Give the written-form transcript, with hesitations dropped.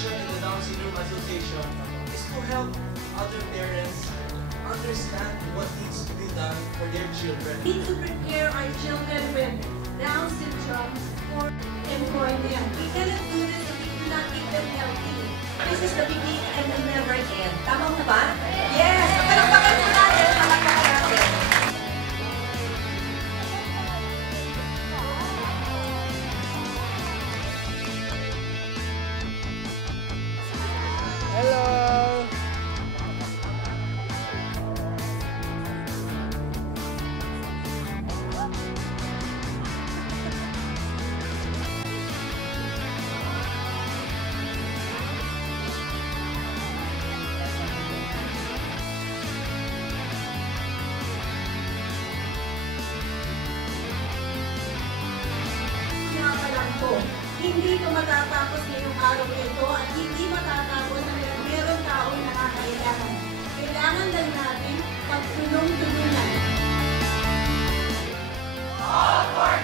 mission in the Down Syndrome Association is to help other parents understand what needs to be done for their children. We need to prepare our children with Down syndrome for employment. We cannot do this if we do not keep them healthy. This is the beginning and the never end. Tama mo ba? Yes! Palakpakan mo natin! Palakpakan natin! Hello! Hindi ito matatapos ngayong araw na ito at hindi matatapos hanggang meron taong nakakailangan. Kailangan lang natin pagtulong-tulungan. All for